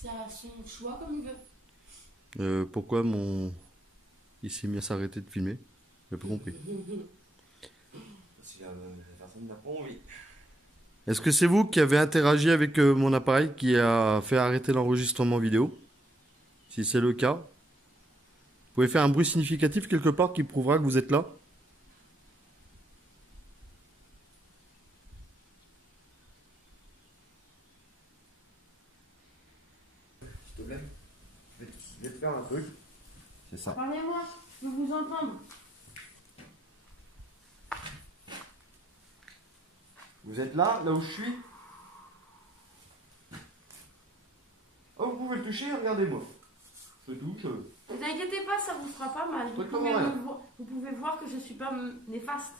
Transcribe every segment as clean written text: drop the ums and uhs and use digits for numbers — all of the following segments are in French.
C'est à son choix comme il veut. Pourquoi il s'est mis à s'arrêter de filmer? J'ai pas compris. Parce que la personne n'a pas envie. Est-ce que c'est vous qui avez interagi avec mon appareil qui a fait arrêter l'enregistrement vidéo? Si c'est le cas, vous pouvez faire un bruit significatif quelque part qui prouvera que vous êtes là? S'il te plaît. Je vais te faire un truc. C'est ça. Parlez-moi, je veux vous entendre. Vous êtes là où je suis. Oh, vous pouvez le toucher, regardez-moi. Je touche. Ne vous inquiétez pas, ça vous fera pas mal. Vous pouvez voir que je suis pas néfaste.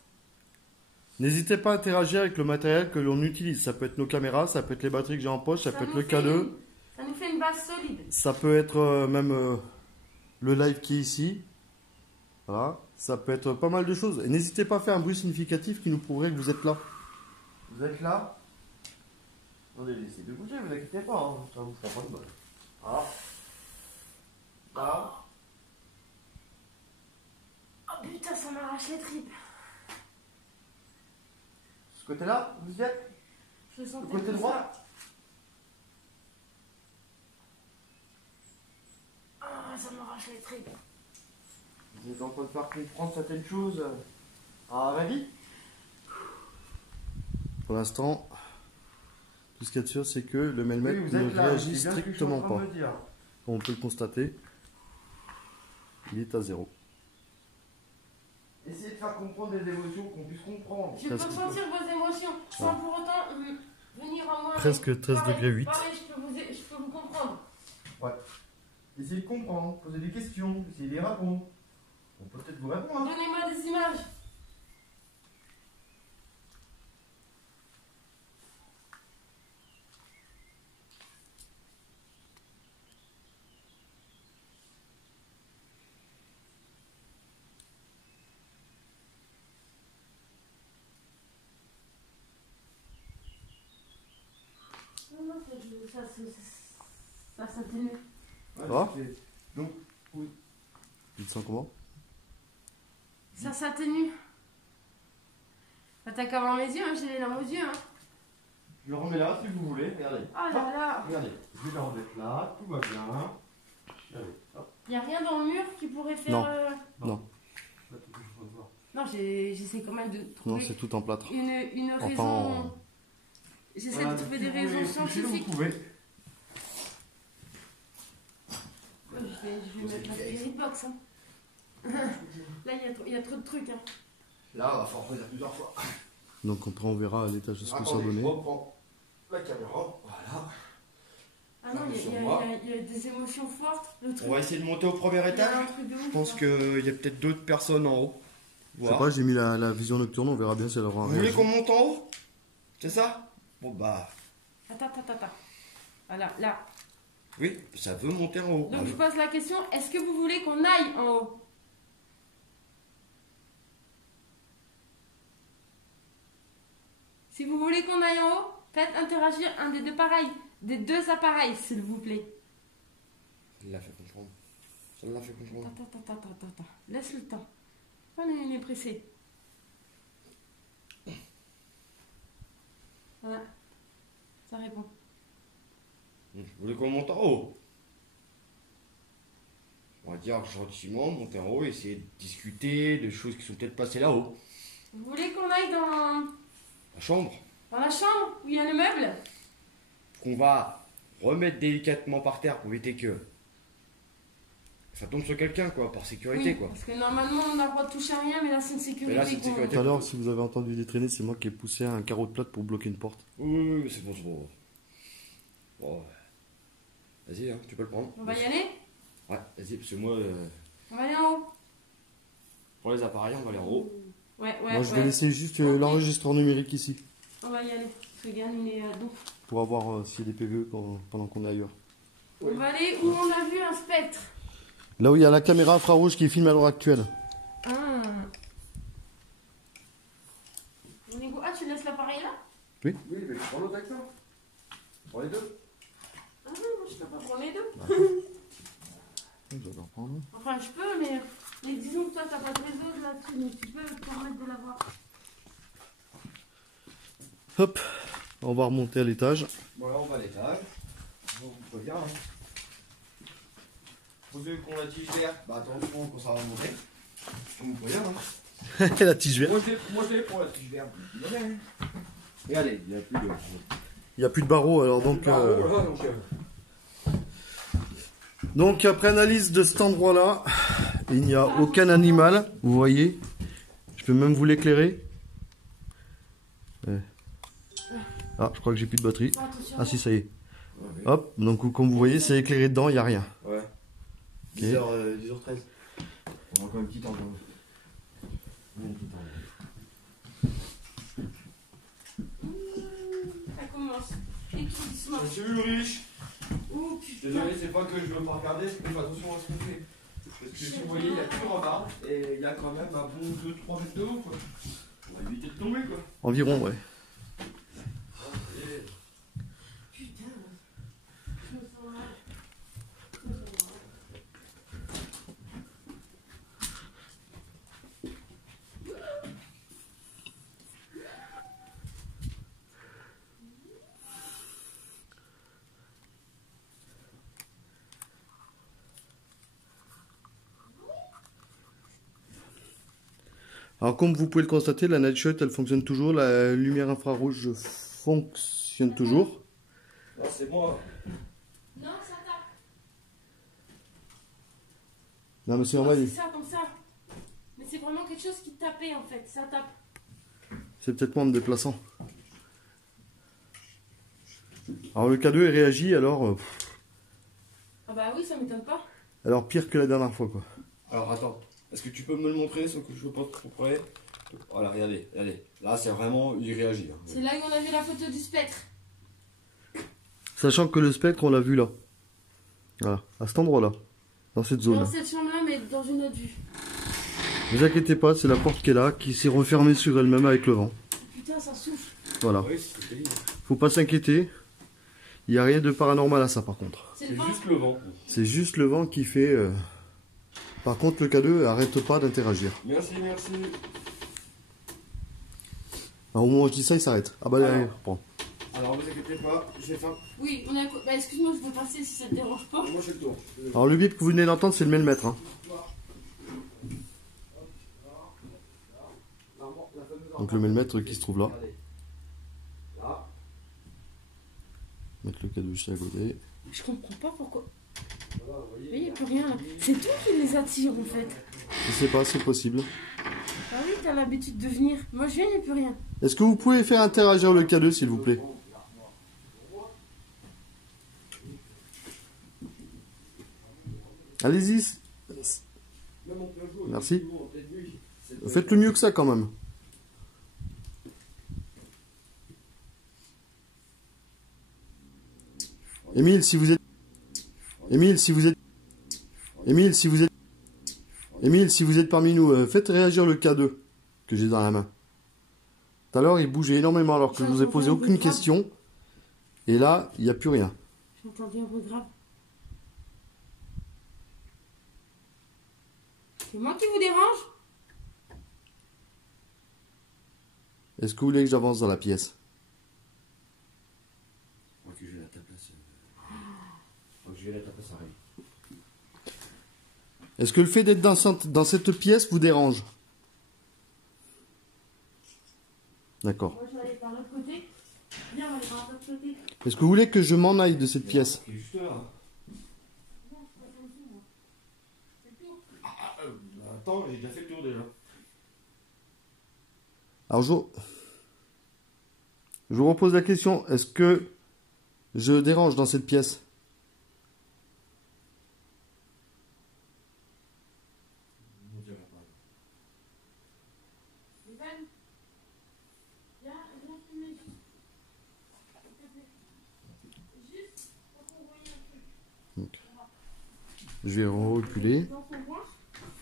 N'hésitez pas à interagir avec le matériel que l'on utilise. Ça peut être nos caméras, ça peut être les batteries que j'ai en poche, ça peut être le K2. Ça nous fait une base solide. Ça peut être même le live qui est ici. Voilà. Ça peut être pas mal de choses. Et n'hésitez pas à faire un bruit significatif qui nous prouverait que vous êtes là. Vous êtes là. Attendez, essayez de bouger, vous inquiétez pas, hein. Ça vous fera pas de mal. Ah. Là. Oh putain, ça m'arrache les tripes. Ce côté-là, vous y êtes. Je le sentais Le côté comme droit. ça. Ah, ça m'arrache les tripes. Vous êtes en train de faire comprendre certaines choses à Ravi. Pour l'instant, tout ce qu'il y a de sûr, c'est que le Melmec Oui, ne réagit strictement pas. Dire. Comme on peut le constater, il est à 0. Essayez de faire comprendre des émotions qu'on puisse comprendre. Je peux ressentir vos émotions sans pour autant venir à moi. Presque 13 degrés 8. Pareil, je peux vous comprendre. Ouais. Essayez de comprendre, poser des questions, essayez d'y répondre. On peut peut-être vous répondre. Hein. Donnez-moi des images. Non, ça s'atténue. Ouais, Ah. donc, oui. Tu te sens comment? Ça s'atténue. T'as qu'à voir mes yeux, hein, j'ai les larmes aux yeux. Hein. Je le remets là si vous voulez. Regardez. Oh là là. Regardez. Je vais le remettre là. Tout va bien. Regardez. Hop. Il n'y a rien dans le mur qui pourrait faire. Non. Non. Là, tout que je peux voir. Non, j'essaie quand même de Non, trouver c'est tout en plâtre. une Enfin, raison. J'essaie de trouver des raisons scientifiques. Vous pouvez. Ouais, je vais mettre la spirit box. Hein. Là, il y a trop de trucs. Hein. Là, on va faire refaire plusieurs fois. Donc après on verra à l'étage de ce que ça Attendez, je donnait. reprends la caméra. Voilà. Ah non, il y a des émotions fortes. On va essayer de monter au premier Il y a étage. un truc de ouf, Je pense là. qu'il y a peut-être d'autres personnes en haut. Je sais pas, j'ai mis la vision nocturne, on verra bien si elle aura un Vous voulez réagi. qu'on monte en haut? C'est ça? Bon bah. Attends. Voilà, là. Oui, ça veut monter en haut. Donc je pose la question, est-ce que vous voulez qu'on aille en haut? Si vous voulez qu'on aille en haut, faites interagir un des deux appareils, s'il vous plaît. Il l'a fait comprendre. Ça l'a fait comprendre. Attends. Laisse le temps. On est pressé. Voilà. Ça répond. Vous voulez qu'on monte en haut? On va dire gentiment, monter en haut, essayer de discuter de choses qui sont peut-être passées là-haut. Vous voulez qu'on aille dans La chambre, la chambre où il y a le meuble? qu'on va remettre délicatement par terre pour éviter que ça tombe sur quelqu'un, quoi, par sécurité, Oui, quoi. parce que normalement on n'a pas le droit de toucher à rien, mais là c'est une sécurité. Mais là, c'est une sécurité. Tout à l'heure, si vous avez entendu des traînées, c'est moi qui ai poussé un carreau de plâtre pour bloquer une porte. Oui, c'est bon. Bon, vas-y, hein, tu peux le prendre. On va y aller? Ouais, vas-y, parce que moi, On va aller en haut? pour les appareils, on va aller en haut. Ouais. Moi, je vais laisser juste Ok. l'enregistreur numérique ici, On va y aller. Ce gars, il est donc. pour avoir s'il y a des PVE pendant qu'on est ailleurs. On va aller où on a vu un spectre. Là où il y a la caméra infrarouge qui filme à l'heure actuelle. Ah. Ah, tu laisses l'appareil là? Oui, mais je prends l'autre avec ça. Pour les deux. Ah non, moi je peux pas prendre les deux. Je vais le reprendre. Enfin, je peux, mais disons que toi, t'as pas de réseau là-dessus, donc tu peux te permettre de l'avoir. Hop, on va remonter à l'étage. Voilà, on va à l'étage. On peut bien. Hein. Pour ceux qui ont la tige verte, bah attention quand ça va monter. On peut bien. Hein. La tige verte. Moi je l'ai pour la tige verte. Regardez, il n'y a plus de. Il n'y a plus de barreaux alors donc. Donc après analyse de cet endroit-là, il n'y a aucun animal. Vous voyez, je peux même vous l'éclairer. Ah, je crois que j'ai plus de batterie. Ah si, ça y est. Hop, donc comme vous voyez, c'est éclairé dedans, il n'y a rien. Ouais. Ok. 10h13. On a encore une petite envie. Ça commence. Et tout doucement. Monsieur Ulrich, Oh putain. désolé, c'est pas que je veux pas regarder, c'est que je fais attention à ce qu'on fait. Parce que si vous voyez, il y a plus de retard et il y a quand même un bon 2-3 mètres de haut, quoi. On va éviter de tomber, quoi. Environ, ouais. Putain. Je me sens mal. Je me sens mal. Alors comme vous pouvez le constater, la Nightshot elle fonctionne toujours, la lumière infrarouge fonctionne toujours. Là, c'est moi. Non, ça tape. Non mais c'est normal, C'est ça, comme ça. Mais c'est vraiment quelque chose qui tapait en fait. Ça tape. c'est peut-être moi en me déplaçant. Alors le K2 il réagit alors, Ah bah oui, ça m'étonne pas. alors pire que la dernière fois quoi. Alors attends, est-ce que tu peux me le montrer sans que je sois pas trop près? Voilà, regardez, regardez. Là, c'est vraiment, il réagit. Hein. C'est là où on a vu la photo du spectre. Sachant que le spectre on l'a vu là. Voilà, à cet endroit là. Dans cette zone Dans là. cette chambre-là, mais dans une autre vue. Ne vous inquiétez pas, c'est la porte qui est là, qui s'est refermée sur elle-même avec le vent. Putain, ça souffle. Voilà. Oui, c'est terrible. Faut pas s'inquiéter. Il n'y a rien de paranormal à ça par contre. C'est C'est le vent. juste le vent. C'est juste le vent qui fait... Par contre le K2 arrête pas d'interagir. Merci, merci. Alors, au moment où je dis ça, il s'arrête. Ah bah allez, reprends. Alors, vous inquiétez pas, je vais faire. Oui, on est à côté. Bah, excuse-moi, je peux passer si ça te dérange pas. Moi, je fais le tour. Alors le bip que vous venez d'entendre, c'est le maillemètre. Hein. Donc le maillemètre qui se trouve là. Regardez. Là. Mettre le K2 juste à côté. Je comprends pas pourquoi. Voilà, vous voyez. Mais il n'y a plus rien là. C'est toi qui les attire en fait. Je sais pas, c'est possible. Ah oui, t'as l'habitude de venir. Moi je viens, il n'y a plus rien. Est-ce que vous pouvez faire interagir le K2 s'il vous plaît? Allez-y. Merci. Faites le mieux que ça quand même. Émile, si vous êtes... Émile, si vous êtes... Émile, si vous êtes... Émile, si vous êtes parmi nous, faites réagir le K2 que j'ai dans la main. Tout à l'heure, il bougeait énormément alors que je vous ai posé aucune question. Et là, il n'y a plus rien. J'ai entendu un bruit grave. C'est moi qui vous dérange? Est-ce que vous voulez que j'avance dans la pièce? Je crois que je vais la taper, je crois que je vais la taper, ça arrive. Est-ce que le fait d'être dans cette pièce vous dérange? D'accord. Moi je vais aller par l'autre côté. Viens, on va aller par l'autre côté. Est-ce que vous voulez que je m'en aille de cette pièce? Il est juste là. Attends, j'ai déjà fait le tour déjà. Alors je vous repose la question. Est-ce que je dérange dans cette pièce? On dirait pas. Stéphane, viens filmer juste. Juste pour qu'on voie un truc. Je vais reculer. Dans son coin.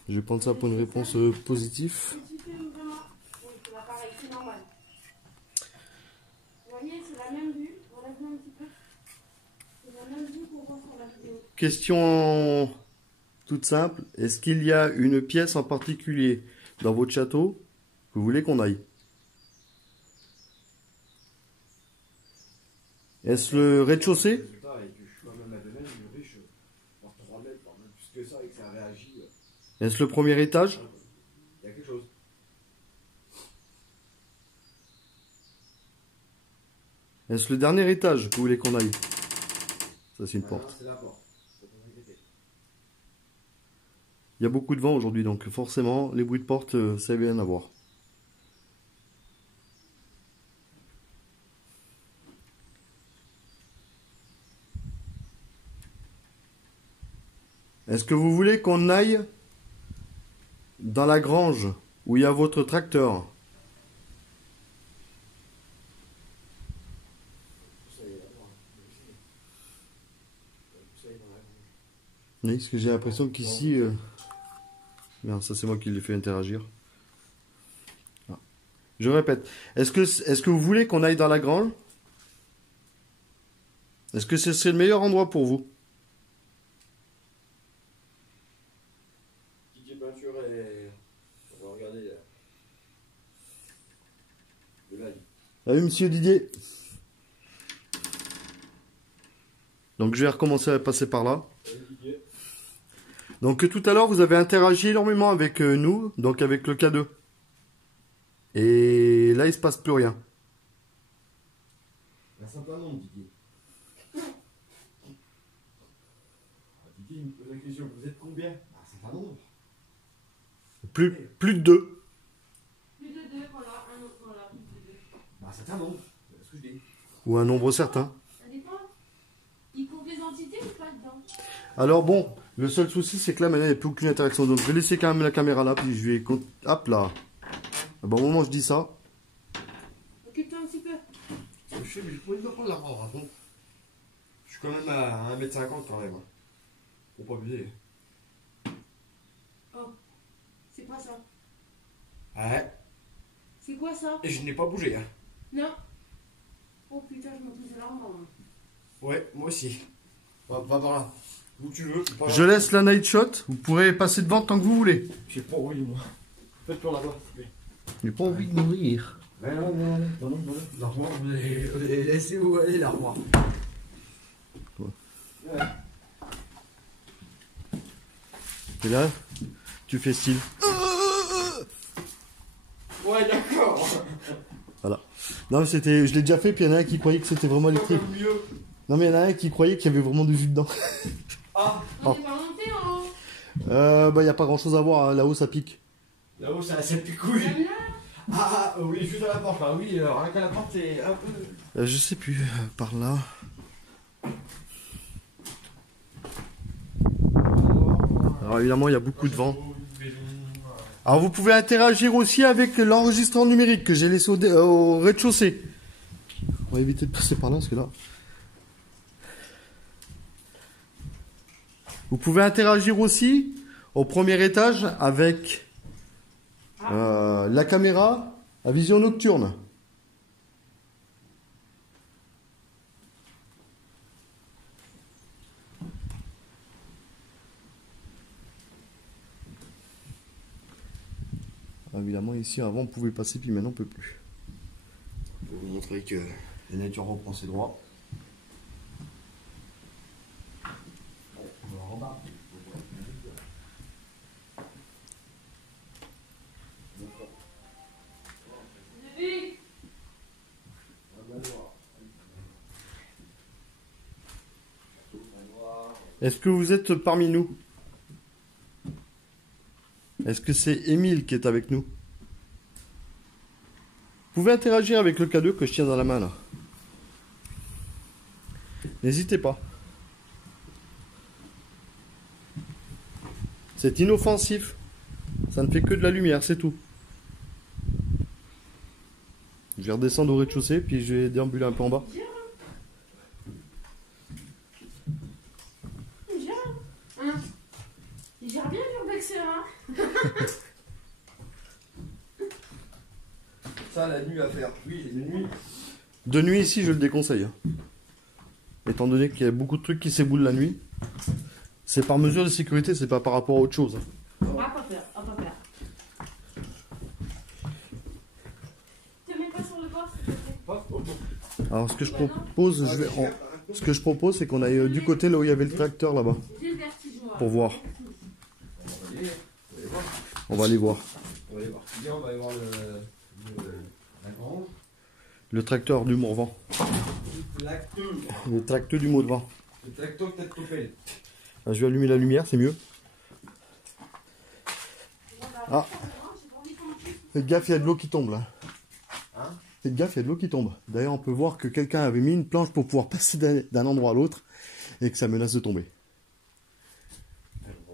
Je vais prendre ça pour une réponse positive. Si tu filmes vraiment. Oui, c'est pareil, c'est normal. Vous voyez, c'est la même vue. Relève-moi un petit peu. C'est la même vue qu'on voit sur question toute simple. Est-ce qu'il y a une pièce en particulier dans votre château que vous voulez qu'on aille? Est-ce le rez-de-chaussée? Résultat, et que je suis quand même à 2 mètres, je riche, par 3 mètres, voire même plus que ça, et que ça réagit. Est-ce le premier étage? Il y a quelque chose. Est-ce le dernier étage que vous voulez qu'on aille? Ça, c'est une Ah, porte. non, c'est la porte. Faut pas s'inquiéter. Il y a beaucoup de vent aujourd'hui, donc forcément, les bruits de porte, ça vient à voir. Est-ce que vous voulez qu'on aille dans la grange où il y a votre tracteur? Ça y est, là-bas. Ça y est, dans la grange. Oui, parce que j'ai l'impression qu'ici... Merde, ça c'est moi qui l'ai fait interagir. Ah. Je répète. Est-ce que vous voulez qu'on aille dans la grange? Est-ce que ce serait le meilleur endroit pour vous? Petite peinture et... On va regarder là. De l'ail. Ah oui, monsieur Didier. Donc je vais recommencer à passer par là. Donc tout à l'heure, vous avez interagi énormément avec nous, donc avec le K2. Et là, il se passe plus rien. Un certain nombre, Didier. Didier, il me pose la question, vous êtes combien? Un certain nombre. Plus de 2. Plus de 2, voilà. Voilà, plus de 2. Un certain nombre. C'est ce que je dis. Ou un nombre certain. Ça dépend. Il compte les entités ou pas dedans? Alors bon, le seul souci, c'est que là, maintenant, il n'y a plus aucune interaction. Donc je vais laisser quand même la caméra là, puis je vais... Hop là. Ah bon, au moment où je dis ça... Occupe-toi un petit peu. Je sais, mais je pourrais pas prendre la barre, raconte. Je suis quand même à 1m50 quand même. Faut pas abuser. Oh, c'est quoi ça? Ouais. C'est quoi ça? Et je n'ai pas bougé, hein. Non. Oh putain, je me pose de l'arme. Ouais, moi aussi. Va par là. Où tu veux. Pas Je laisse la night shot. Vous pourrez passer devant tant que vous voulez. J'ai pas envie, moi. Faites pour là-bas. J'ai pas envie de mourir. Mais non, non, non, non, non. L'armoire, laissez-vous aller, l'armoire. Ouais. Ouais. Et là, tu fais style. Ouais, d'accord. Voilà. Non, mais c'était, je l'ai déjà fait, puis il y en a un qui croyait que c'était vraiment électrique. Mieux. Non, mais il y en a un qui croyait qu'il y avait vraiment du jus dedans. Ah, On est pas monté en haut. Bah, il n'y a pas grand chose à voir, hein. Là-haut, ça pique. là-haut, ça pique couille. Même là. Ah, oui, juste à la porte, là. Oui, rien qu'à la porte, c'est un peu. Je sais plus, par là. Alors évidemment, il y a beaucoup de vent. Alors vous pouvez interagir aussi avec l'enregistreur numérique que j'ai laissé au rez-de-chaussée. On va éviter de passer par là parce que là... Vous pouvez interagir aussi au premier étage avec la caméra à vision nocturne. Évidemment, ici, avant, on pouvait passer, puis maintenant, on peut plus. Pour vous montrer que la nature reprend ses droits. Bon, on va en bas. Bébé. Est-ce que vous êtes parmi nous? Est-ce que c'est Émile qui est avec nous? Vous pouvez interagir avec le K2 que je tiens dans la main là. N'hésitez pas. C'est inoffensif. Ça ne fait que de la lumière, c'est tout. Je vais redescendre au rez-de-chaussée, puis je vais déambuler un peu en bas. Il gère. Hein. Il gère bien le Bexer, hein. Ça, la nuit à faire. Oui, la nuit. De nuit ici, je le déconseille. Hein. Étant donné qu'il y a beaucoup de trucs qui s'éboulent la nuit. C'est par mesure de sécurité, c'est pas par rapport à autre chose. Ah, pas peur, ah, pas peur. Te mets pas sur le bord, s'il te plaît. Alors ce que je propose, ce que je propose, c'est qu'on aille du côté là où il y avait le tracteur là-bas. J'ai le vertige, moi. Pour voir. On va aller voir. On va aller voir. On va aller voir. Bien, on va aller voir la grande. Le tracteur du Morvan. Le tracteur du Morvan. Le tracteur tête coupelle. Ah, je vais allumer la lumière, c'est mieux. Ah. Faites gaffe, il y a de l'eau qui tombe là. Hein? Faites gaffe, il y a de l'eau qui tombe. D'ailleurs, on peut voir que quelqu'un avait mis une planche pour pouvoir passer d'un endroit à l'autre et que ça menace de tomber.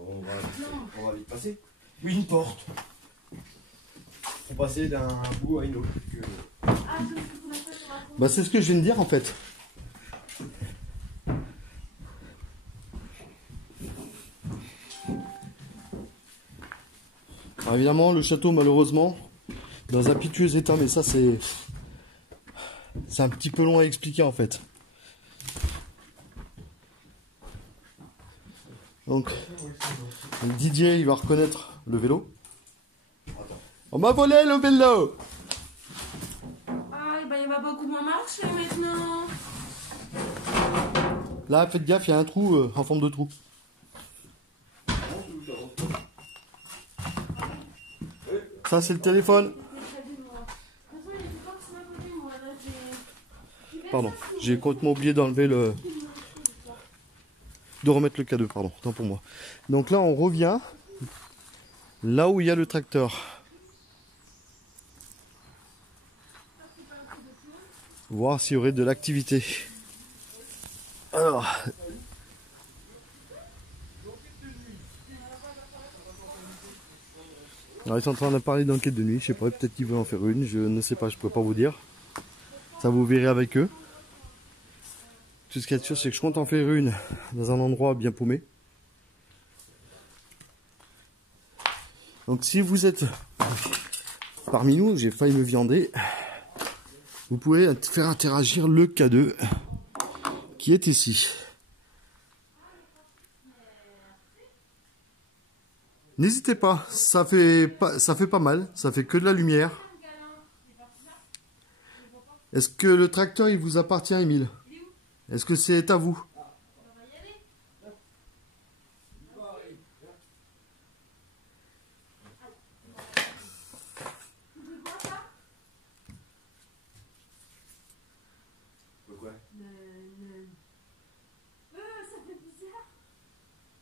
On va vite passer. Oui, une porte. Pour passer d'un bout à une autre. Bah, c'est ce que je viens de dire en fait. Alors, évidemment, le château, malheureusement, dans un piteux état, mais ça, c'est un petit peu long à expliquer en fait. Donc, Didier, il va reconnaître le vélo. On m'a volé le vélo! Ah, bah, il va beaucoup moins marcher maintenant. Là, faites gaffe, il y a un trou en forme de trou. Ça, c'est le téléphone. Pardon, j'ai complètement oublié d'enlever le... de remettre le K2, pardon, tant pour moi. Donc là, on revient là où il y a le tracteur. Voir s'il y aurait de l'activité. Alors... Alors, ils sont en train de parler d'enquête de nuit, je sais pas, peut-être qu'ils veulent en faire une, je ne sais pas, je peux pas vous dire. Ça vous verrez avec eux. Tout ce qu'il y a de sûr, c'est que je compte en faire une dans un endroit bien paumé. Donc si vous êtes parmi nous, j'ai failli me viander, vous pouvez faire interagir le K2 qui est ici. N'hésitez pas, ça fait pas mal, ça fait que de la lumière. Est-ce que le tracteur il vous appartient, Émile? Est-ce que c'est à vous? Pourquoi? Ça fait bizarre.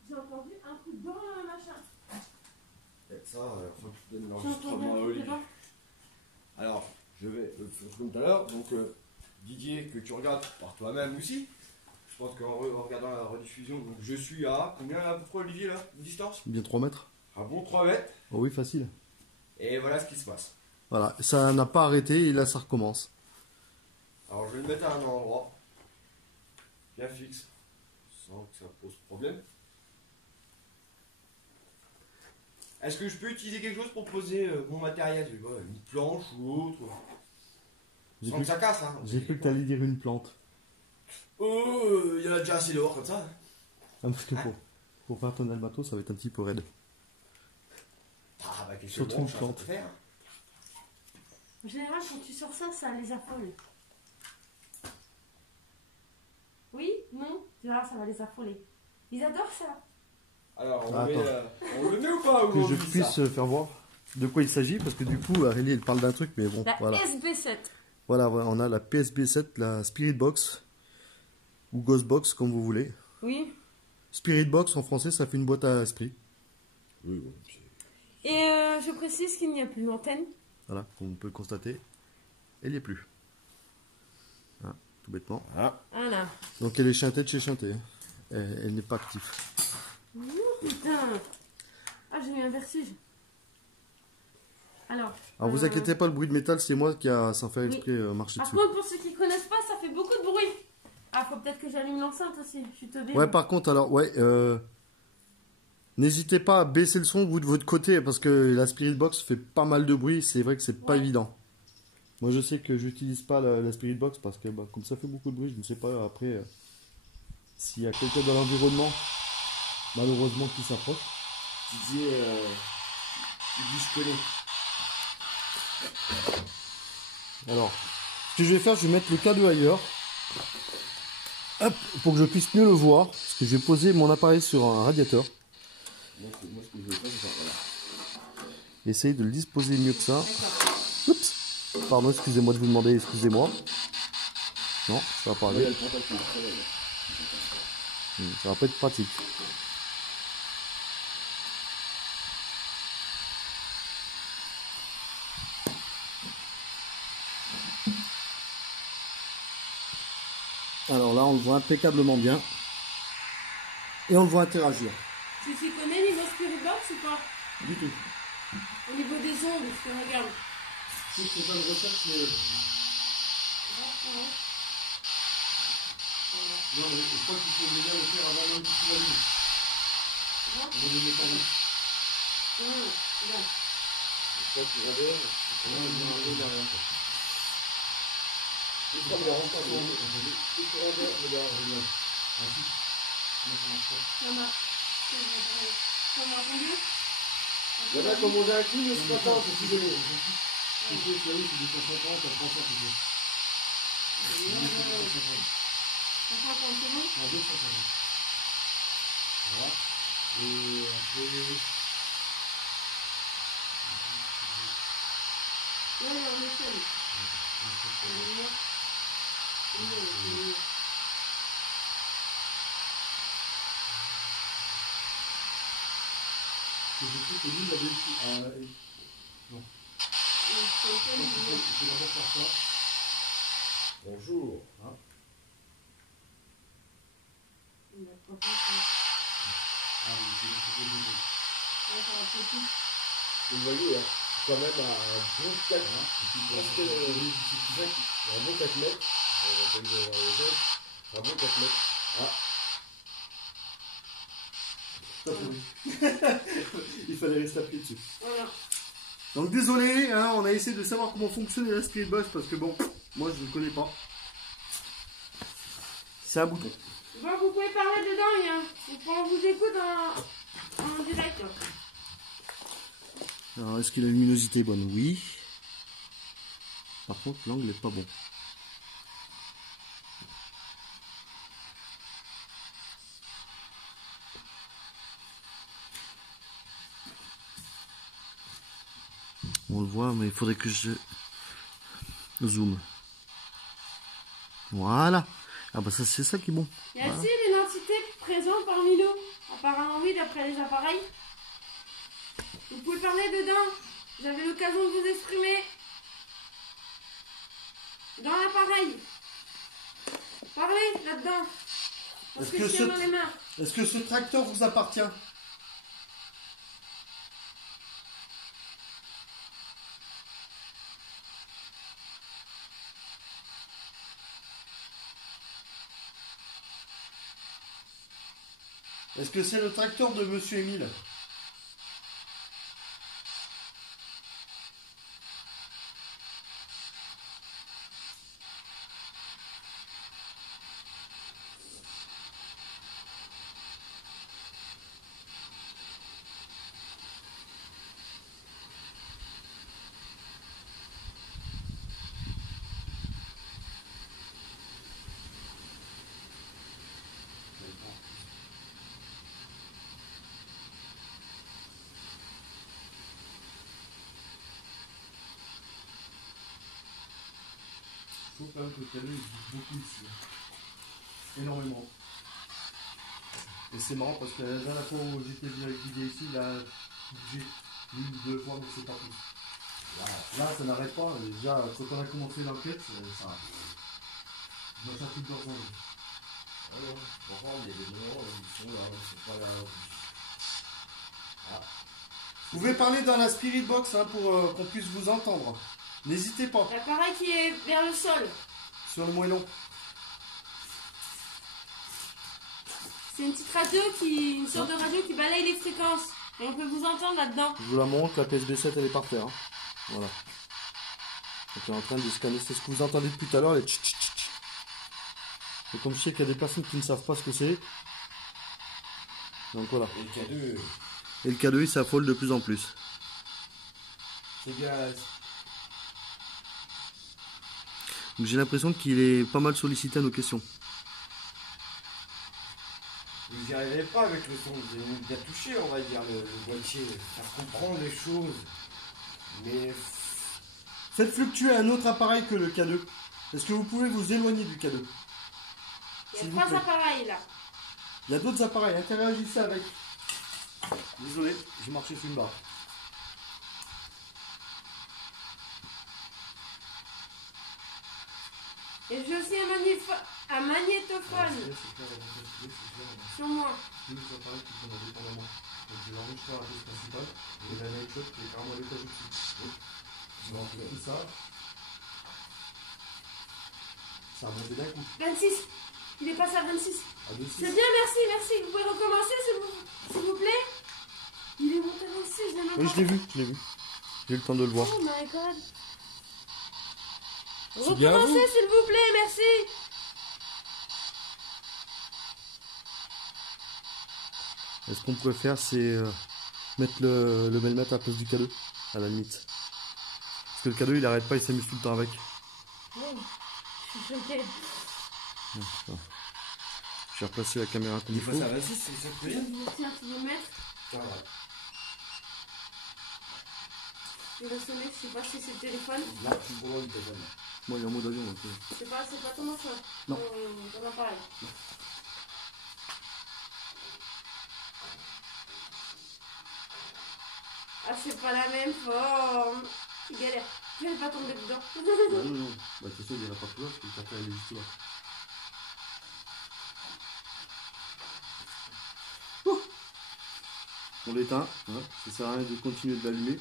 J'ai entendu un coup dans le machin. Ça, faut que tu donnes J'ai l'enregistrement à entendu un Olivier. coup devant. Alors, je vais faire comme tout à l'heure. Donc, Didier, que tu regardes par toi-même aussi. Je pense qu'en regardant la rediffusion, donc je suis à combien à peu près, Olivier, là, de distance? Bien 3 mètres. Un bon 3 mètres. Oh oui, facile. Et voilà ce qui se passe. Voilà, ça n'a pas arrêté et là ça recommence. Alors, je vais le mettre à un endroit bien fixe, sans que ça pose problème. Est-ce que je peux utiliser quelque chose pour poser mon matériel? Je sais pas, une planche ou autre? Sans que ça casse, hein. J'ai cru que tu allais dire une plante. Oh, il y en a déjà assez dehors comme ça. Ah, parce que pour faire tourner le bateau, ça va être un petit peu raide. Ah, bah, quelque Surtout chose une ça plante. peut faire. En général, quand tu sors ça, ça les affole. Oui? Non? Tu verras, ça va les affoler. Ils adorent ça. Alors, on, Attends. on le met ou pas Que je aujourd'hui, puisse ça faire voir de quoi il s'agit, parce que du coup, Aurélie, elle parle d'un truc, mais bon, La voilà. SB7. Voilà, on a la PSB7, la Spirit Box, ou Ghost Box, comme vous voulez. Oui. Spirit Box, en français, ça fait une boîte à esprit. Oui, bon. Et je précise qu'il n'y a plus d'antenne. Voilà, comme on peut le constater, elle n'y est plus. Voilà, tout bêtement. Voilà. Donc elle est chantée de chez chanté. Elle n'est pas active. Putain. Ah, j'ai eu un vertige. Alors Vous inquiétez pas, le bruit de métal, c'est moi qui a, sans faire Oui. exprès, marché Par dessus. contre, pour ceux qui connaissent pas, ça fait beaucoup de bruit. Ah, faut peut-être que j'allume l'enceinte aussi. Je suis teubée. Ouais, par contre, alors, ouais, n'hésitez pas à baisser le son, vous, de votre côté, parce que la Spirit Box fait pas mal de bruit, c'est vrai que c'est pas Ouais. évident. Moi, je sais que j'utilise pas la Spirit Box, parce que, comme ça fait beaucoup de bruit, je ne sais pas, après, s'il y a quelqu'un dans l'environnement malheureusement qui s'approche. Didier, il dit je connais. Alors, ce que je vais faire, je vais mettre le cadeau ailleurs. Hop, pour que je puisse mieux le voir. Parce que je vais poser mon appareil sur un radiateur. Moi, ce que je veux faire, c'est ça. Voilà. Essayer de le disposer mieux que ça. D'accord. Oups. Pardon, excusez-moi de vous demander, excusez-moi. Non, ça va pas Oui, aller. elle prend pas le coup. Ça va pas être pratique. Alors là, on le voit impeccablement bien. Et on le voit interagir. Tu t'y connais niveau Spirit Box ou pas? Du tout. Au niveau des ondes, parce que regarde. Je sais pas de recherche, mais... Non, mais je crois qu'il faut déjà le faire avant même que tu l'allumes. On va le mettre en route. Regarde. Je crois qu'il va derrière. On va le derrière. Il faut me le rendre pas. Il faut le derrière. Ah si. Comment ça marche pas? Ça marche. Ça m'a combien? Il y en a comme on a un clou, mais c'est pas tant, c'est plus donné. C'est sûr, c'est 250, ça prend ça, c'est sûr. 150, c'est bon? En 250. Voilà. Et après... Ouais, on est seul. Je sais que lui, il avait eu... non. Il faut d'abord faire ça. Bonjour. Hein. Il a pas fait ça. Ah oui, c'est un peu de... Ouais, ça va péter. Vous voyez, hein, quand même à un bon 4 mètres. Un bon 4 mètres. Un bon 4 mètres. Ah. Il fallait rester appuyé dessus. Voilà. Donc désolé, hein, on a essayé de savoir comment fonctionne la Spirit Box parce que bon, moi je ne connais pas. C'est un bouton. Bon, vous pouvez parler dedans, hein. On vous écoute en direct. Alors est-ce que la luminosité est bonne? Oui. Par contre l'angle n'est pas bon. On le voit, mais il faudrait que je zoome. Voilà. Ah bah ça c'est ça qui est bon. Y a-t-il une entité présente parmi nous? Apparemment oui, d'après les appareils. Vous pouvez parler dedans. Vous avez l'occasion de vous exprimer. Dans l'appareil. Parlez là-dedans. Parce Est-ce que que je ce- tiens dans les mains. Est-ce que ce tracteur vous appartient? Est-ce que c'est le tracteur de Monsieur Émile? Je trouve quand même que le canal il bouge beaucoup ici. Énormément. Et c'est marrant parce que la dernière fois où j'étais venu avec Didier ici, il a bougé une ou deux fois, mais c'est pas plus. Là, ça n'arrête pas. Et déjà, quand on a commencé l'enquête, ça m'a sorti de leur envie. Alors, franchement, il y a des moments où ils sont là, ils sont pas là. Vous pouvez parler dans la Spirit Box hein, pour qu'on puisse vous entendre. N'hésitez pas L'appareil qui est vers le sol. sur le moellon. C'est une petite radio une sorte de radio qui balaye les fréquences. Et on peut vous entendre là-dedans. Je vous la montre, la PSB7 elle est par terre. Hein. Voilà. Donc elle est en train de scanner. C'est ce que vous entendez depuis tout à l'heure. Les tch, tch, tch, tch. Et comme je sais qu'il y a des personnes qui ne savent pas ce que c'est, Donc voilà. Et le K2, Et le K2 il s'affole de plus en plus. c'est bien. Donc j'ai l'impression qu'il est pas mal sollicité à nos questions. Vous n'y arriverez pas avec le son, vous avez bien touché, on va dire, le boîtier, faire comprendre les choses. Mais Faites fluctuer un autre appareil que le K2. Est-ce que vous pouvez vous éloigner du K2? Il S'il y vous a 3 plaît. appareils là. Il y a d'autres appareils, interagissez avec. Désolé, j'ai marché sur une barre. Et j'ai aussi un magnétophone sur moi. Deux appareils qui sont indépendamment. Donc j'ai l'enregistreur à la pièce principale et la night shot qui est carrément à l'étage au-dessus. Je vais rentrer tout ça. Ça a monté d'un coup. 26. Il est passé à 26. À 2,6. C'est bien, merci. Vous pouvez recommencer s'il vous plaît. Il est monté à 26, j'ai même Oui, pas- je l'ai vu. J'ai eu le temps de le voir. Oh my god. C'est bien Recommencez vous. s'il vous plaît, merci. Et ce qu'on pourrait faire, c'est mettre le Melmette à la place du K2, à la limite. Parce que le K2, il arrête pas, il s'amuse tout le temps avec. Oh, je suis choquée. J'ai replacé la caméra comme il des fois faut. ça va 6, c'est ça que tu veux dire? Tiens, tu veux mettre? Tiens, voilà. Il va sonner, je sais pas si c'est le téléphone. Là, tu prends le téléphone. Moi, il est en mode avion. Donc, C'est pas ton enfant. Non. Ton appareil. Ah, c'est pas la même forme. Tu galères. Je vais pas tomber dedans. non. Bah, de toute façon, il n'y en a pas plus là, parce que le capteur, il est juste là. On l'éteint, hein. Ça sert à rien de continuer de l'allumer.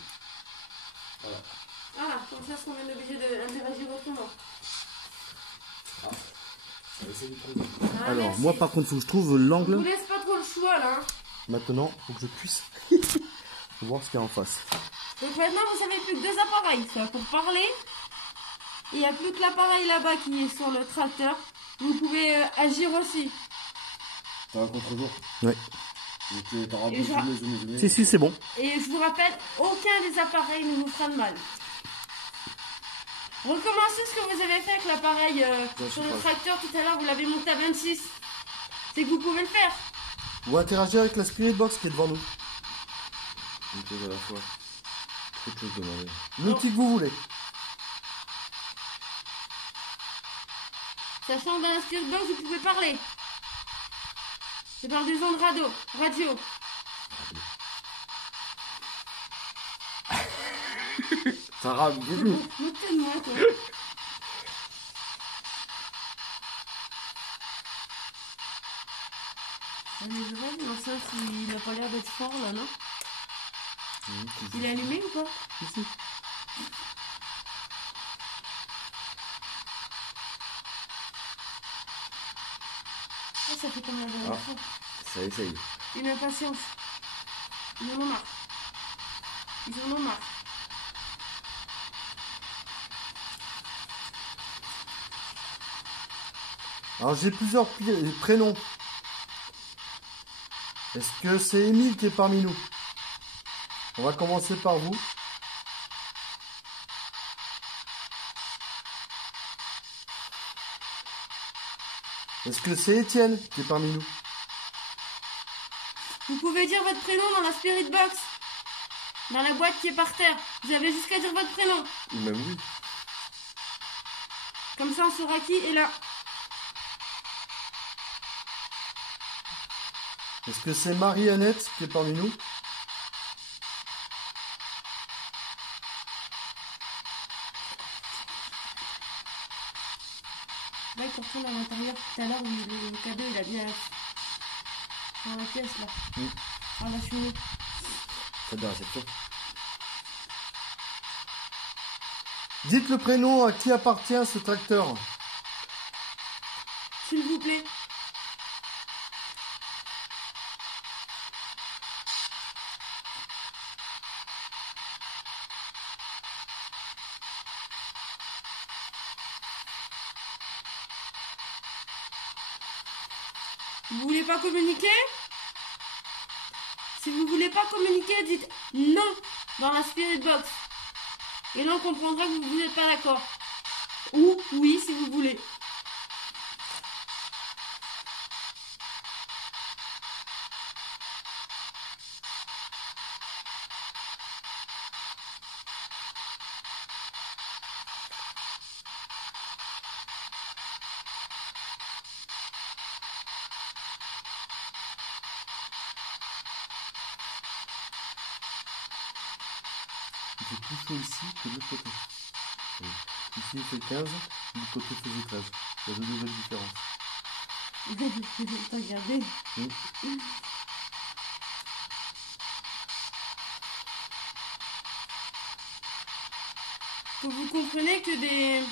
Voilà. Ah, comme ça, on est obligé d'interagir autrement. On va essayer de trouver. Ah, Alors, merci. moi par contre, faut que je trouve Je vous l'angle. laisse pas trop le choix là. Hein. Maintenant, faut que je puisse voir ce qu'il y a en face. Donc maintenant, vous savez plus que 2 appareils. Ça, pour parler. Il n'y a plus que l'appareil là-bas qui est sur le tracteur. Vous pouvez agir aussi. T'as un contre-jour? Ouais. Donc t'auras Et pu je- zoomer. Si, c'est bon. Et je vous rappelle, aucun des appareils ne vous fera de mal. Recommencez ce que vous avez fait avec l'appareil sur le tracteur tout à l'heure, vous l'avez monté à 26. C'est que vous pouvez le faire. Ou interagir avec la Spirit Box qui est devant nous. Une chose à la fois. Trop de choses demandées. L'outil que vous voulez. Sachant que dans la Spirit Box, vous pouvez parler. C'est par des ondes radio. Ça rame beaucoup. Moquez de moi, toi. Allez, je vois, mais ça, il n'a pas l'air d'être fort là, non? Il est allumé ou pas? Ici. Ah, ça fait combien de fois? Ça essaye. Une impatience. Ils en ont marre. Alors j'ai plusieurs prénoms. Est-ce que c'est Émile qui est parmi nous? On va commencer par vous. Est-ce que c'est Étienne qui est parmi nous? Vous pouvez dire votre prénom dans la Spirit Box. Dans la boîte qui est par terre. Vous avez jusqu'à dire votre prénom. Même oui. Comme ça, on saura qui est là. Est-ce que c'est Marie-Annette qui est parmi nous? Là, il retourne à l'intérieur tout à l'heure où le cadeau il a bien dans la pièce là. Dans la cheminée. C'est de la réception. Dites le prénom à qui appartient ce tracteur. S'il vous plaît. Vous voulez pas communiquer? Si vous voulez pas communiquer, dites non dans la spirit box. Et là, on comprendra que vous n'êtes pas d'accord. Ou oui, si vous voulez. Il fait plus chaud ici que de l'autre côté. Oui. Ici il fait 15, de l'autre côté il faisait 13. Il y a 2 degrés de différence. T'as regardé? Oui. Faut que vous comprenez que des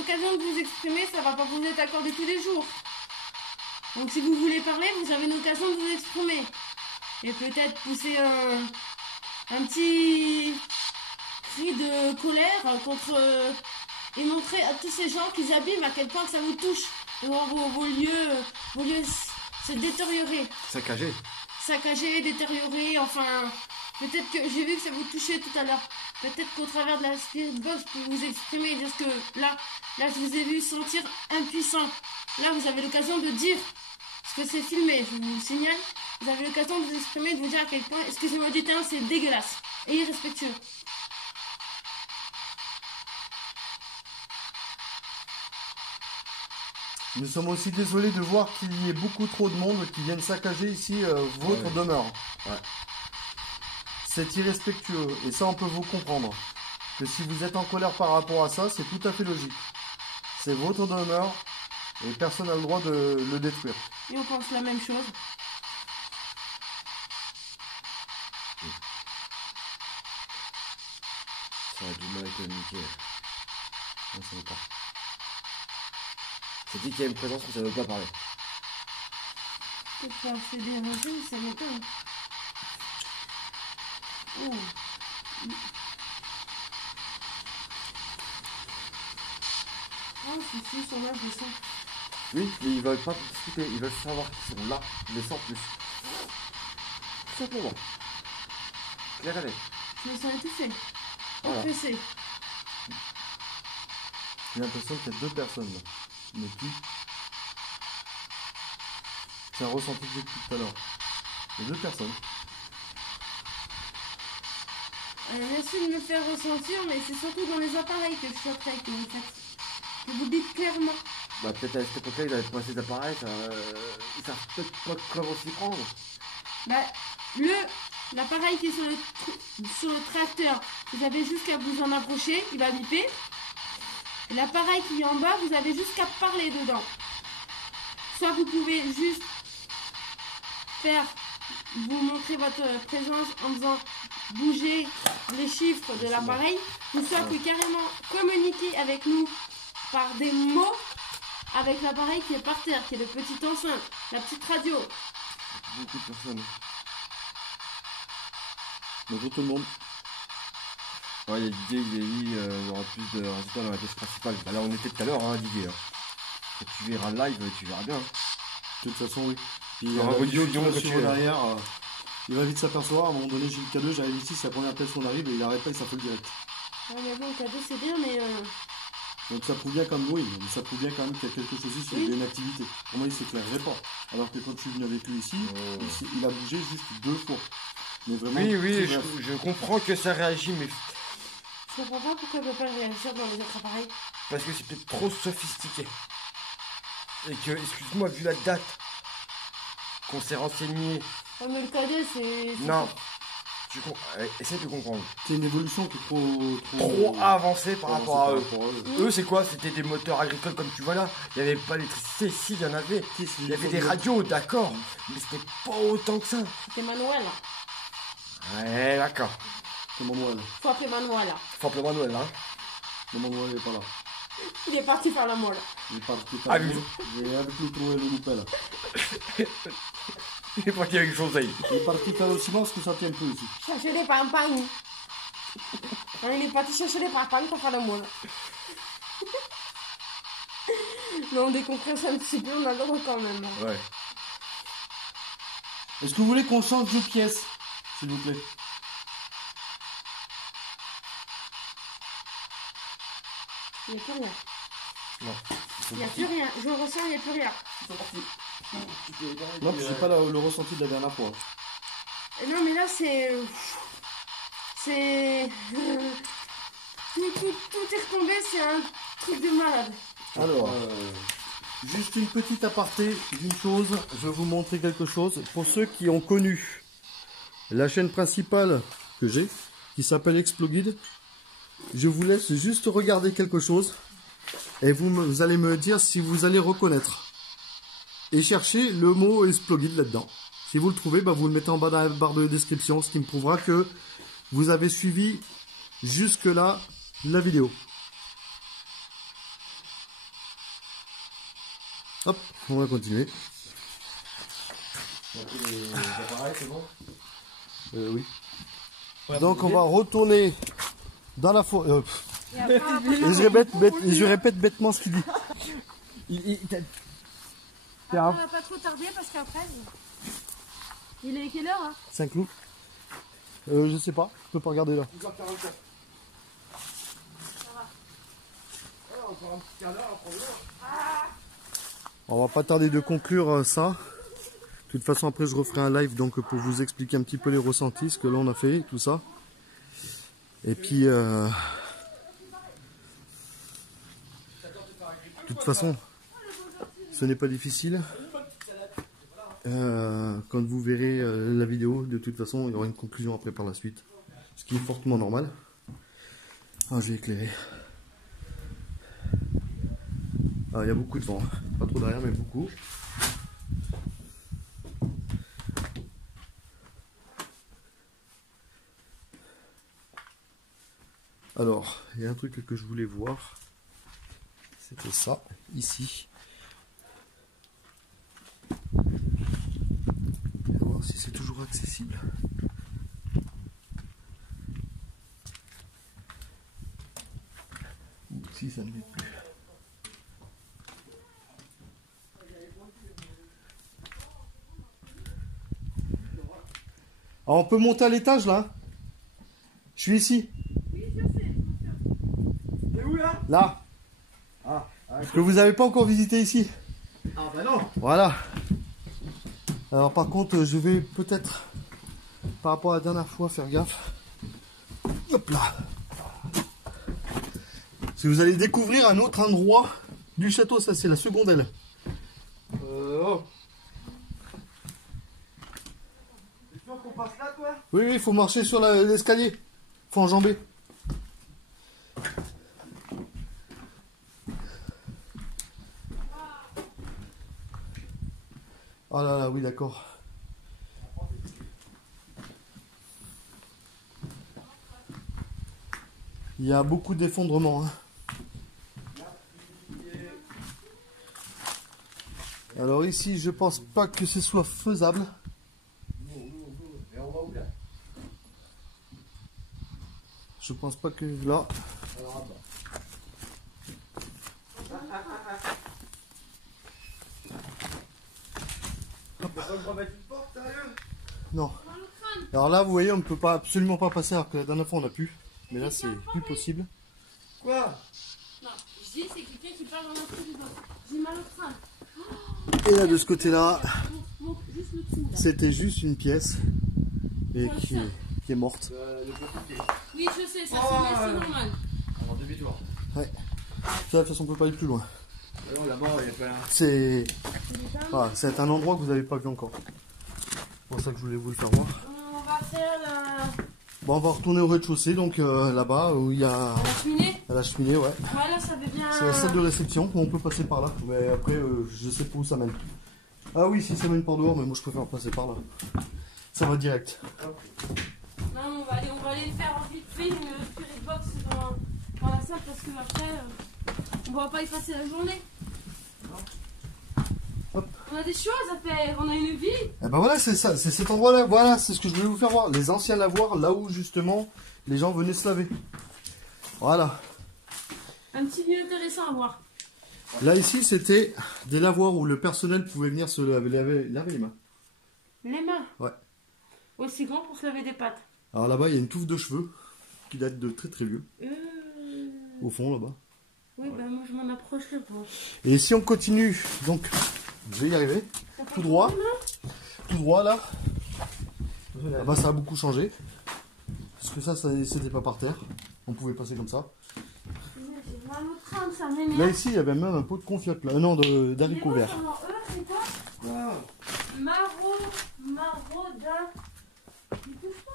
occasions de vous exprimer, ça va pas vous être accordé tous les jours. Donc si vous voulez parler, vous avez une occasion de vous exprimer. Et peut-être pousser un petit cri de colère contre et montrer à tous ces gens qu'ils abîment à quel point que ça vous touche de voir vos lieux se détériorer, saccagés, détériorés, enfin peut-être que j'ai vu que ça vous touchait tout à l'heure. Peut-être qu'au travers de la spirit box, vous vous exprimer et dire ce que là je vous ai vu sentir impuissant. Là vous avez l'occasion de dire ce que c'est filmé, je vous signale. Vous avez l'occasion de vous exprimer, de vous dire à quel point, excusez-moi du terme, c'est dégueulasse et irrespectueux. Nous sommes aussi désolés de voir qu'il y ait beaucoup trop de monde qui viennent saccager ici votre demeure. Ouais. C'est irrespectueux et ça on peut vous comprendre. Que si vous êtes en colère par rapport à ça, c'est tout à fait logique. C'est votre demeure et personne n'a le droit de le détruire. Et on pense la même chose. Ça a du mal à communiquer. Non, ça veut pas. Ça dit qu'il y a une présence mais ça veut pas parler. Peut-être pas assez dérangé, mais ça m'étonne. Oh. Oh, si, ils sont là, je les sens. Oui, mais ils veulent pas discuter, ils veulent savoir qu'ils sont là, mais sans plus. Tout simplement. Claire et net. Je me sens étouffée, Voilà. oppressée. J'ai l'impression qu'il y a 2 personnes là. Mais qui? C'est un ressenti que j'ai depuis tout à l'heure. Il y a 2 personnes. Merci de me faire ressentir, mais c'est surtout dans les appareils que je souhaiterais que vous faites. Que vous dites clairement. Bah peut-être à cette époque-là, ils avaient pas assez d'appareils, ils savent peut-être pas comment s'y prendre. Bah, l'appareil qui est sur le tracteur, vous avez juste qu'à vous en approcher, il va biper. Et l'appareil qui est en bas, vous avez juste qu'à parler dedans. Soit vous pouvez juste vous montrer votre présence en faisant bouger les chiffres de l'appareil, ou soit que carrément communiquer avec nous par des mots avec l'appareil qui est par terre, qui est le petit enceinte, la petite radio. Beaucoup de personnes. Bonjour tout le monde. Ouais, il y a Didier, il a dit il y aura plus de résultats dans la pièce principale. Bah là on était tout à l'heure, hein, Didier. Hein. Quand tu verras le live, tu verras bien. De toute façon, oui. Puis, Il y aura la vidéo rediffusion qui va que suivre tu es. derrière, il va vite s'apercevoir. À un moment donné, j'ai le K2, j'arrive ici, c'est la première pièce qu'on arrive et il arrête pas, il s'appelle direct. Ouais, mais bon, cadeau c'est bien, mais Donc ça prouve bien quand même, oui, mais ça prouve bien quand même qu'il y a quelque chose ici, il y a une activité. Pour moi, il s'éclairerait pas. Alors que quand je suis venu avec lui ici, il a bougé juste 2 fois. Mais vraiment, Oui, très bref. je comprends que ça réagit, mais je comprends pas pourquoi il ne peut pas réagir dans les autres appareils. parce que c'est peut-être trop sophistiqué. Et que, excuse-moi, vu la date qu'on s'est renseigné, Ouais, mais le cadet c'est... non, essaie de comprendre. C'est une évolution qui est Trop avancée par rapport à eux. rapport à eux. Eux, c'est quoi? C'était des moteurs agricoles comme tu vois là. Il n'y avait pas l'électricité, si, il y en avait. Il y avait des radios, d'accord. Mais c'était pas autant que ça. C'était Manuel. Ouais, d'accord. C'est Manuel. Faut appeler Manuel. Faut appeler Manuel, hein. Le Manuel n'est pas là. Il est parti faire la molle. Il est parti Ah, faire j'ai avec lui trouver le loupel. Il est parti avec José. Il est parti faire le ciment parce que ça tient plus ici. Chercher des pampagnes. Il est parti chercher des pampagnes pour faire la molle. Mais on décompresse un petit peu, on a le droit quand même. Ouais. Est-ce que vous voulez qu'on change de pièce, s'il vous plaît? Il n'y a plus rien. Non. Il n'y a plus rien. Je le ressens, il n'y a plus rien. Non, c'est pas le ressenti de la dernière fois. Non, mais là, c'est... C'est... Tout est retombé, c'est un truc de malade. Alors, juste une petite aparté d'une chose, je vais vous montrer quelque chose. Pour ceux qui ont connu la chaîne principale que j'ai, qui s'appelle Exploguide, je vous laisse juste regarder quelque chose et vous allez me dire si vous allez reconnaître. Et cherchez le mot Exploguide là-dedans. Si vous le trouvez, bah vous le mettez en bas dans la barre de description, ce qui me prouvera que vous avez suivi jusque-là la vidéo. Hop, on va continuer. Les appareils, c'est bon? Oui. Donc on va retourner dans la forêt. Et je répète bêtement ce qu'il dit. Après, on va pas trop tarder parce qu'après... Il est quelle heure hein? 5 clous. Je sais pas, je peux pas regarder là. 12h44. Encore un petit quart d'heure après l'heure. On va pas tarder de conclure ça. De toute façon après je referai un live donc pour vous expliquer un petit peu les ressentis, ce que l'on a fait, tout ça. Et puis de toute façon ce n'est pas difficile. Quand vous verrez la vidéo, de toute façon il y aura une conclusion après par la suite. Ce qui est fortement normal. Ah, j'ai éclairé. Ah, il y a beaucoup de vent, pas trop derrière mais beaucoup. Alors, il y a un truc que je voulais voir, c'était ça, ici. On va voir si c'est toujours accessible. Ou si ça ne l'est plus. Ah, on peut monter à l'étage là? Je suis ici. T'es où là? Là. Ah, Que vous n'avez pas encore visité ici. ah bah non. Voilà. Alors par contre, je vais peut-être, par rapport à la dernière fois, faire gaffe. Hop là. Si vous allez découvrir un autre endroit du château, ça c'est la seconde aile. Oh. T'es sûr qu'on passe là, toi? Oui, il faut marcher sur l'escalier. Faut enjamber. Ah là là, oui, d'accord. Il y a beaucoup d'effondrements. Hein. Alors ici, je pense pas que ce soit faisable. Et on va où là? Je pense pas que là. Alors, bah. Personne ne remet une porte, sérieux? Non. Alors là, vous voyez, on ne peut pas absolument pas passer alors que la dernière fois on a pu. Mais là, c'est plus possible. Quoi? Non, je dis c'est quelqu'un qui parle dans un truc du dos. J'ai mal au crâne. Et là, de ce côté-là, Juste le dessous là. c'était juste une pièce et qui est morte. Le petit. Oui, je sais, ça Oh, c'est normal. En demi-tour. Ouais. Ça, de toute façon, on peut pas aller plus loin. Alors là-bas, il y a pas. C'est un endroit que vous n'avez pas vu encore. C'est pour ça que je voulais vous le faire voir. On va faire la Bon, on va retourner au rez-de-chaussée, donc là-bas où il y a cheminée. à la cheminée, ouais. Voilà, ça fait bien. C'est la salle de réception, on peut passer par là. Mais après, je sais pas où ça mène. Ah oui, si ça mène par dehors, mais moi je préfère passer par là. Ça va direct. Non, on va aller le faire vite fait, une spirit box dans la salle parce que après, on va pas y passer la journée. Hop. On a des choses à faire, on a une vie. Et ben voilà, c'est ça, c'est cet endroit-là. Voilà, c'est ce que je voulais vous faire voir. Les anciens lavoirs, là où justement les gens venaient se laver. Voilà. Un petit lieu intéressant à voir. Là ici, c'était des lavoirs où le personnel pouvait venir se laver les mains. Les mains. Ouais. Aussi grand pour se laver des pattes. Alors là-bas, il y a une touffe de cheveux qui date de très très vieux. Au fond là-bas. Oui, bah moi je m'en approcherai pas. Et si on continue, donc, je vais y arriver. Tout droit. Tout droit là. Ah bah ça a beaucoup changé. Parce que ça c'était pas par terre. On pouvait passer comme ça. J'ai mal au crâne, ça m'énerve. Là ici, il y avait même un pot de confiote là. Non, d'haricots verts. C'est quoi Maroda. Il touche pas.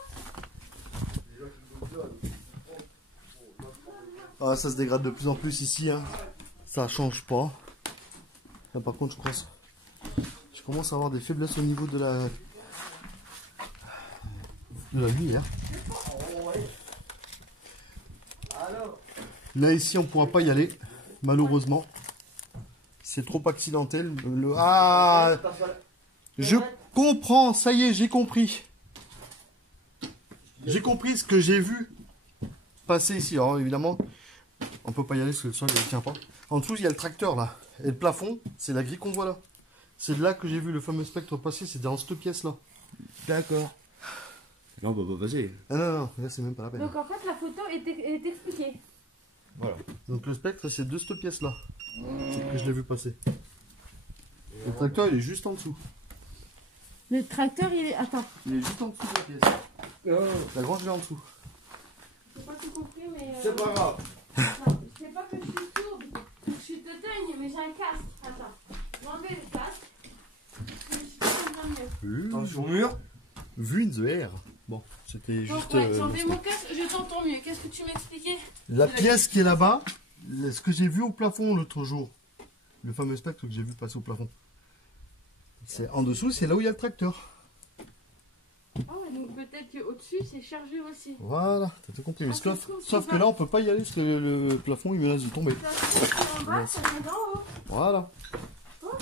Ah, ça se dégrade de plus en plus ici, hein. Ça change pas. Là, par contre, je commence à avoir des faiblesses au niveau de la lumière. Là ici, on pourra pas y aller, malheureusement. C'est trop accidentel. Ah, je comprends. Ça y est, j'ai compris. J'ai compris ce que j'ai vu passer ici. Alors évidemment, on peut pas y aller parce que le sol ne tient pas. En dessous, il y a le tracteur là. Et le plafond, c'est la grille qu'on voit là. C'est de là que j'ai vu le fameux spectre passer. C'est dans cette pièce là. D'accord. Non, bah vas-y. Ah non, là c'est même pas la peine. Donc en fait, la photo est expliquée. Voilà. Donc le spectre, c'est de cette pièce là. C'est que je l'ai vu passer. Le tracteur, il est juste en dessous. Le tracteur, il est. Attends. Il est juste en dessous de la pièce. La grange, elle est en dessous. J'ai pas tout compris, mais. C'est pas grave. Non, c'est pas que je suis sourde, que je suis teugne, mais j'ai un casque. Attends. Je vais enlever le casque. Je suis pas mieux. Attention au mur. Vu in the air. Bon, c'était juste. Donc, ouais, j'ai enlevé mon casque, je t'entends mieux. Qu'est-ce que tu m'expliquais? La pièce qui est là-bas, ce que j'ai vu au plafond l'autre jour, le fameux spectre que j'ai vu passer au plafond, c'est en dessous, c'est là où il y a le tracteur. Ah ouais, donc peut-être qu'au-dessus, c'est chargé aussi. Voilà, t'as tout compris. Mais Ah, sauf que là, on peut pas y aller parce que le plafond il menace de tomber. Ça vient en bas, ça vient d'en haut. Voilà. Ok,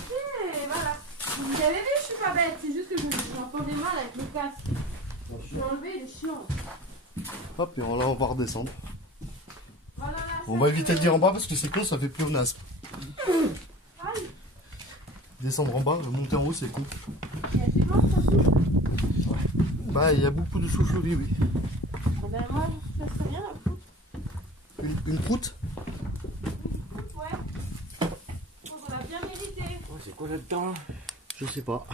voilà. Vous avez vu, je suis pas bête. C'est juste que je m'entendais mal avec le casque. Je l'ai enlevé, il est chiant. Hop, et là, on va redescendre. Voilà, là, On va éviter de dire en bas parce que c'est con, ça fait pléonasme. Aïe. Descendre en bas, monter en haut, c'est con. Il y a du vent, ça souffle. Bah, il y a beaucoup de souffleries, oui. Ah ben moi, ça serait bien la croûte. Une croûte? Une croûte, ouais. On l'a bien mérité. Oh, c'est quoi là-dedans? Je sais pas.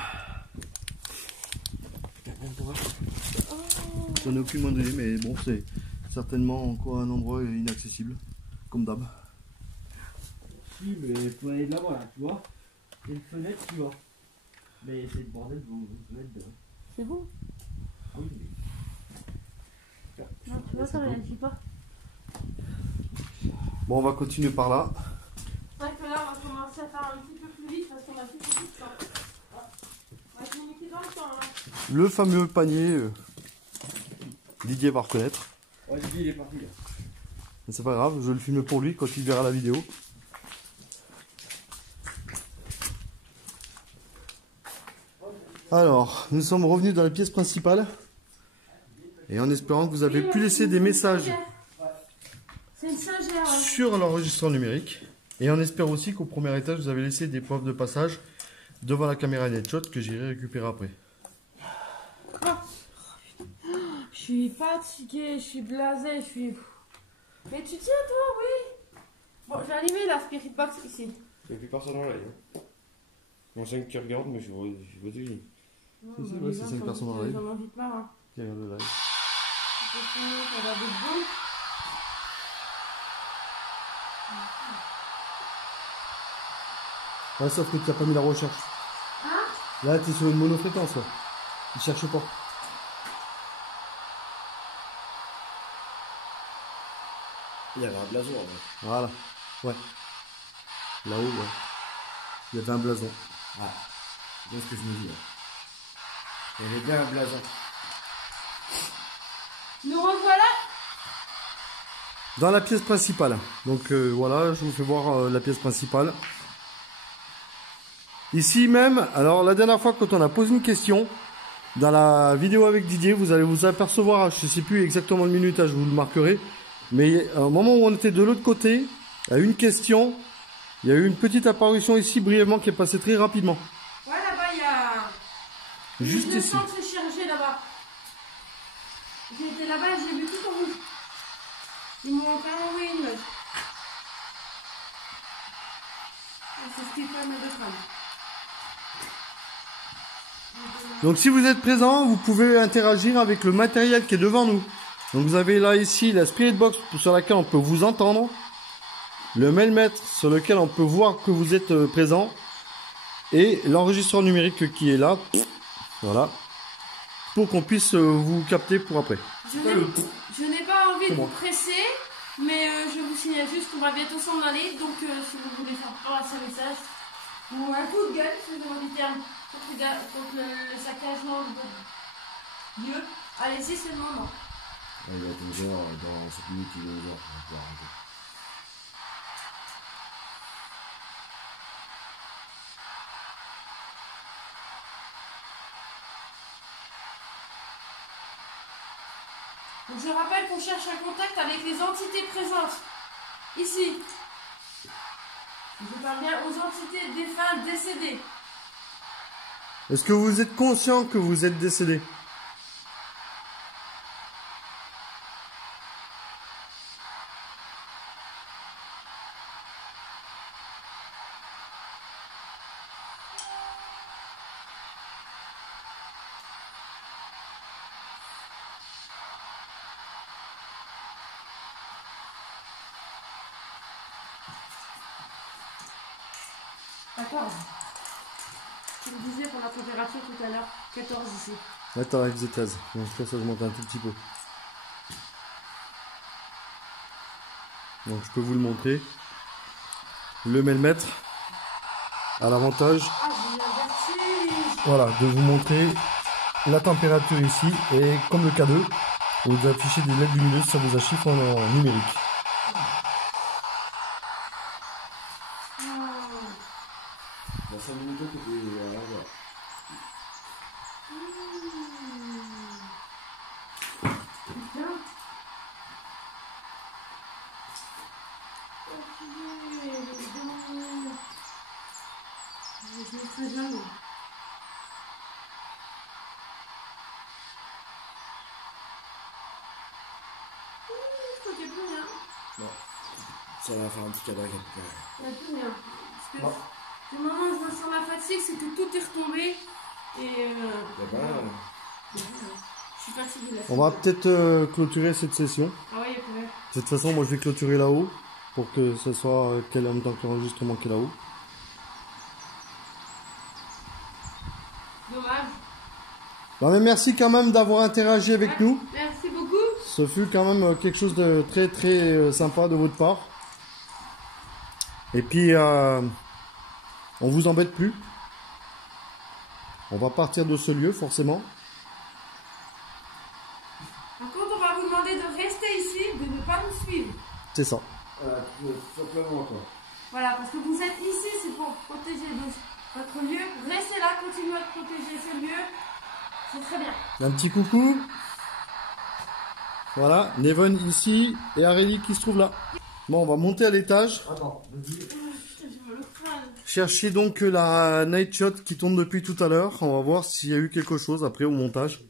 Oh. J'en ai aucune moindre idée, mais bon, c'est certainement encore un endroit inaccessible, comme d'hab. Si, mais il faut aller de là-bas, là, tu vois. Il y a une fenêtre, tu vois. Mais c'est le bordel, vous mettre dedans. C'est bon. Ah oui, mais. Non, tu vois, ça réagit pas. Bon, on va continuer par là. C'est vrai que là, on va commencer à faire un petit peu plus vite parce qu'on a plus beaucoup de temps. On va se limiter dans le temps, hein. Le fameux panier, Didier va reconnaître. Ouais, Didier, il est parti là. Mais c'est pas grave, je le filme pour lui quand il verra la vidéo. Alors, nous sommes revenus dans la pièce principale. Et en espérant que vous avez pu laisser des messages C'est une sagère. sur l'enregistreur numérique. Et on espère aussi qu'au premier étage, vous avez laissé des preuves de passage devant la caméra Netshot que j'irai récupérer après. Je suis fatiguée, je suis blasée, je suis. Mais tu tiens, toi, oui. Bon, je vais allumer la Spirit Box ici. Il n'y a plus personne en live. Hein. Bon, 5 qui regardent, mais je vois aussi. Non, Si, si, bah, ouais, les c'est gens 5 sont- personnes en live. J'en envie pas, hein. Qui regarde le live. Je vais finir, on va des bons. Ouais, sauf que tu n'as pas mis la recherche. Hein? Là, tu es sur une monofréquence. Là. Il cherche pas. Il y avait un blason en fait. Voilà. Ouais. Là-haut, ouais. Il y avait un blason. Ah, c'est ce que je me dis. Là. Il y avait bien un blason. Nous revoilà. Dans la pièce principale. Donc voilà, je vous fais voir la pièce principale. Ici même, alors la dernière fois quand on a posé une question, dans la vidéo avec Didier, vous allez vous apercevoir, je ne sais plus exactement le minutage, je vous le marquerai, mais au moment où on était de l'autre côté, à une question, il y a eu une petite apparition ici brièvement qui est passée très rapidement. Ouais, là-bas, il y a. Juste le ici. centre est chargé là-bas. J'ai été là-bas et j'ai vu tout en rouge. Ils m'ont encore envoyé une note. C'est ce qu'il faut mettre de crâne. Donc si vous êtes présent, vous pouvez interagir avec le matériel qui est devant nous. Donc vous avez là ici la Spirit Box sur laquelle on peut vous entendre. Le mailmètre sur lequel on peut voir que vous êtes présent. Et l'enregistreur numérique qui est là. Voilà. Pour qu'on puisse vous capter pour après. Je n'ai pas envie de vous presser, mais je vous signale juste qu'on va bientôt s'en aller. Donc si vous voulez faire passer un message ou un coup de gueule, selon les termes, contre le saccagement de votre lieu, allez-y, c'est le moment. Il va être 11h, dans 7 minutes il est 11h, on va pouvoir arrêter. Donc je rappelle qu'on cherche un contact avec les entités présentes. Ici. Je parle bien aux entités défuntes décédées. Est-ce que vous êtes conscient que vous êtes décédé? D'accord. Je me disais pour la température tout à l'heure, 14 ici. Attends, avec Z13. Donc ça, je monte un tout petit peu. Donc je peux vous le montrer. Le mailmètre a l'avantage, Ah, j'ai eu un vertige. voilà, de vous montrer la température ici. Et comme le K2, vous affichez des LED lumineuses sur vos chiffres en numérique. Dans 5 minutes, tu es à l'envers. Bien. Je vais très bien. Je crois qu'il n'y a plus rien. Non. Ça va faire un petit cadavre. Il n'y a plus rien. Parce que du moment où je ressens la fatigue, c'est que tout est retombé. Et je suis fatiguée là. On va peut-être clôturer cette session. Ah ouais, il y a plus rien. De toute façon, moi je vais clôturer là-haut pour que ce soit en même temps que l'enregistrement qui est là-haut. Dommage. Bon, mais merci quand même d'avoir interagi avec nous. Merci beaucoup. Ce fut quand même quelque chose de très très sympa de votre part. Et puis, on vous embête plus. On va partir de ce lieu forcément. Par contre, on va vous demander de rester ici, de ne pas nous suivre. C'est ça. Simplement quoi. Voilà, parce que vous êtes ici, c'est pour protéger votre lieu. Restez là, continuez à protéger ce lieu. C'est très bien. Un petit coucou. Voilà, Neven ici et Aurélie qui se trouve là. Bon, on va monter à l'étage. Attends, vas-y. Putain, j'ai mal au crâne. Chercher donc la night shot qui tourne depuis tout à l'heure. On va voir s'il y a eu quelque chose après au montage.